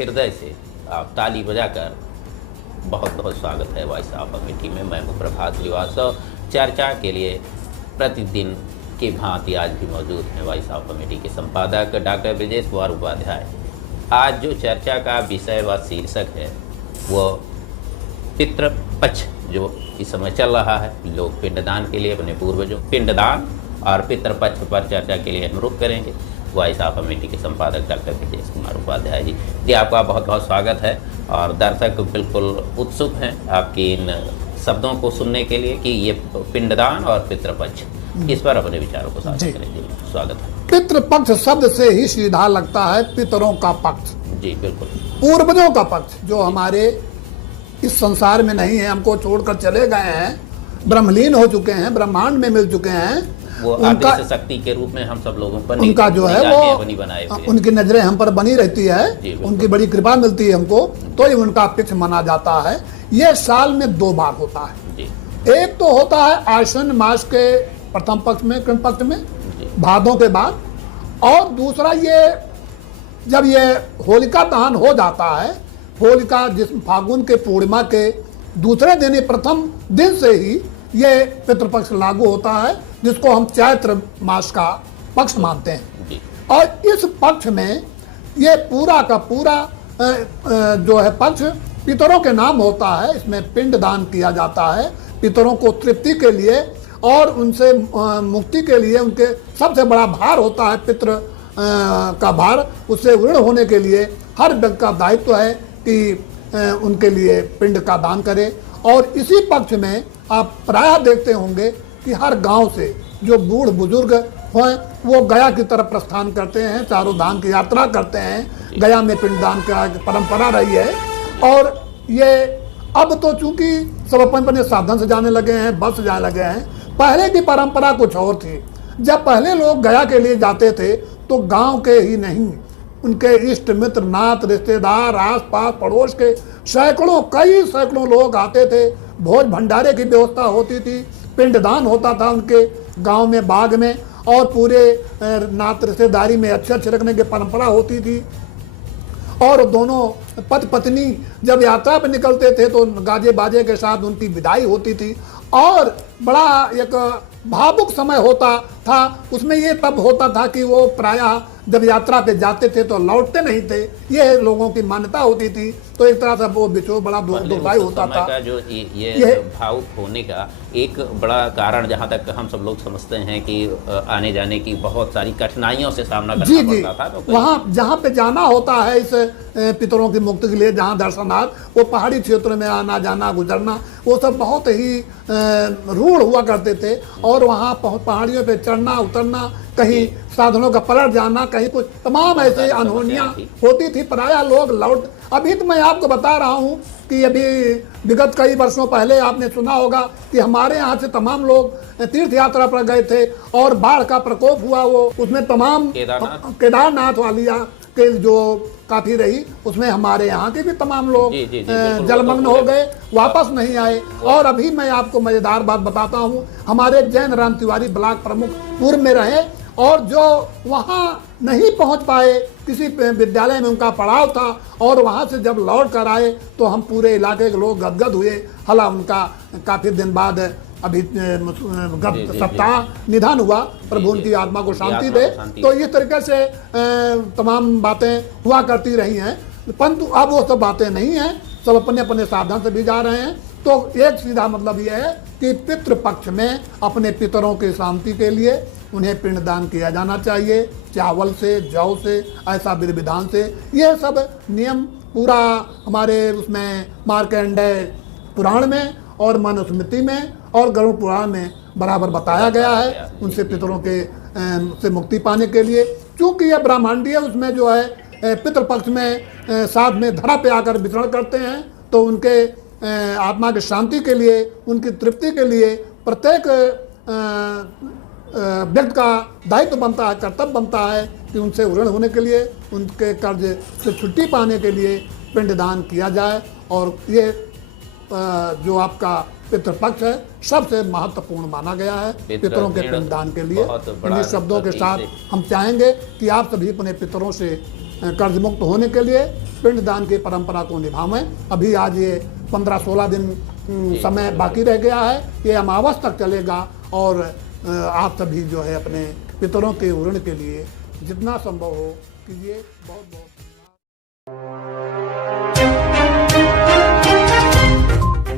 हृदय से आप ताली बजाकर बहुत बहुत स्वागत है वॉइस ऑफ अमेठी में। मैं हूँ प्रभात श्रीवास्तव। चर्चा के लिए प्रतिदिन की भांति आज भी मौजूद हैं वॉइस ऑफ अमेठी के संपादक डॉक्टर ब्रजेश कुमार उपाध्याय। आज जो चर्चा का विषय व शीर्षक है वो पितृपक्ष जो इस समय चल रहा है। लोग पिंडदान के लिए अपने पूर्वजों पिंडदान और पितृपक्ष पर चर्चा के लिए अनुरोध करेंगे। वॉइस ऑफ अमेठी के संपादक डॉक्टर ब्रजेश कुमार उपाध्याय जी आपका बहुत बहुत स्वागत है। और दर्शक बिल्कुल उत्सुक हैं आपकी इन शब्दों को सुनने के लिए कि ये पिंडदान और पितृपक्ष, इस पर अपने विचारों को साझा करेंगे। स्वागत है। पितृपक्ष शब्द से ही सीधा लगता है पितरों का पक्ष। जी बिल्कुल। पूर्वजों का पक्ष जो हमारे इस संसार में नहीं है, हमको छोड़कर चले गए हैं, ब्रह्मलीन हो चुके हैं, ब्रह्मांड में मिल चुके हैं। वो उनका शक्ति के रूप में हम सब लोगों पर उनका जो है वो बनाए हुए उनकी नजरें हम पर बनी रहती है, उनकी बड़ी कृपा मिलती है हमको, तो ये उनका पक्ष माना जाता है। ये साल में 2 बार होता है। एक तो होता है आश्विन मास के प्रथम पक्ष में, कृष्ण पक्ष में, भादों के बाद, और दूसरा ये जब ये होलिका दहन हो जाता है, होलिका जिस फागुन के पूर्णिमा के दूसरे दिन, प्रथम दिन से ही ये पितृपक्ष लागू होता है, जिसको हम चैत्र मास का पक्ष मानते हैं। और इस पक्ष में ये पूरा का पूरा जो है पक्ष पितरों के नाम होता है। इसमें पिंड दान किया जाता है पितरों को तृप्ति के लिए और उनसे मुक्ति के लिए। उनके सबसे बड़ा भार होता है पितृ का भार, उससे ऋण होने के लिए हर व्यक्ति का दायित्व है कि उनके लिए पिंड का दान करे। और इसी पक्ष में आप प्रायः देखते होंगे कि हर गांव से जो बूढ़ बुजुर्ग हैं वो गया की तरफ प्रस्थान करते हैं, चारों धाम की यात्रा करते हैं। गया में पिंडदान का परंपरा रही है। और ये अब तो चूंकि सब अपने साधन से जाने लगे हैं, बस से जाने लगे हैं। पहले की परंपरा कुछ और थी। जब पहले लोग गया के लिए जाते थे तो गांव के ही नहीं, उनके इष्ट मित्र, नात, रिश्तेदार, आस पास पड़ोस के कई सैकड़ों लोग आते थे। भोज भंडारे की व्यवस्था होती थी, पिंडदान होता था उनके गांव में, बाग में, और पूरे नात रिश्तेदारी में अच्छे रखने की परंपरा होती थी। और दोनों पति पत्नी जब यात्रा पर निकलते थे तो गाजे बाजे के साथ उनकी विदाई होती थी। और बड़ा एक भावुक समय होता था। उसमें ये तब होता था कि वो प्रायः जब यात्रा पे जाते थे तो लौटते नहीं थे, ये लोगों की मान्यता होती थी। तो एक तरह से वो बिछोड़ बड़ा दुखदायी होता था। का जो ये भावुक होने का एक बड़ा कारण, जहाँ तक हम सब लोग समझते हैं कि आने जाने की बहुत सारी कठिनाइयों से सामना करना पड़ता था। तो वहाँ जहाँ पे जाना होता है इस पितरों की मुक्ति के लिए, जहाँ दर्शनार्थ, वो पहाड़ी क्षेत्र में आना जाना गुजरना वो सब बहुत ही रूढ़ हुआ करते थे। और वहाँ पहाड़ियों पे चढ़ना उतरना, कहीं साधनों का पलट जाना, कहीं कुछ तमाम ऐसे अनहोनियाँ होती थी। प्रायः लोग लौट, अभी तो मैं आपको बता रहा हूँ कि अभी विगत कई वर्षों पहले आपने सुना होगा कि हमारे यहाँ से तमाम लोग तीर्थ यात्रा पर गए थे और बाढ़ का प्रकोप हुआ। वो उसमें तमाम केदारनाथ वालिया के जो काफी रही, उसमें हमारे यहाँ के भी तमाम लोग जलमग्न हो गए, वापस नहीं आए। और अभी मैं आपको मजेदार बात बताता हूँ, हमारे जैन राम तिवारी ब्लॉक प्रमुख पूर्व में रहे और जो वहाँ नहीं पहुँच पाए, किसी विद्यालय में उनका पड़ाव था, और वहाँ से जब लौट कर आए तो हम पूरे इलाके के लोग गदगद हुए। हला उनका काफ़ी दिन बाद अभी गत सप्ताह निधन हुआ, प्रभु उनकी आत्मा को शांति दे। तो इस तरीके से तमाम बातें हुआ करती रही हैं, परंतु अब वो सब बातें नहीं हैं, सब अपने अपने साधन से भी जा रहे हैं। तो एक सीधा मतलब ये है कि पितृपक्ष में अपने पितरों की शांति के लिए उन्हें पिंडदान किया जाना चाहिए, चावल से, जौ से, ऐसा विधि विधान से। ये सब नियम पूरा हमारे उसमें मार्कंडेय पुराण में और मनुस्मृति में और गरुड़ पुराण में बराबर बताया गया है। उनसे पितरों के से मुक्ति पाने के लिए, क्योंकि यह ब्रह्मांडीय उसमें जो है पितृपक्ष में साथ में धरा पे आकर विचरण करते हैं, तो उनके आत्मा की शांति के लिए, उनकी तृप्ति के लिए प्रत्येक व्यक्ति का दायित्व बनता है, कर्तव्य बनता है कि उनसे ऋण होने के लिए, उनके कर्ज से छुट्टी पाने के लिए पिंडदान किया जाए। और ये जो आपका पितृपक्ष है सबसे महत्वपूर्ण माना गया है पितरों के पिंडदान के लिए। इन शब्दों के साथ हम चाहेंगे कि आप सभी अपने पितरों से कर्ज मुक्त होने के लिए पिंडदान की परंपरा को निभावें। अभी आज ये 15-16 दिन समय बाकी रह गया है, ये अमावस तक चलेगा और आप सभी जो है अपने पितरों के ऋण के लिए जितना संभव हो कीजिए। बहुत बहुत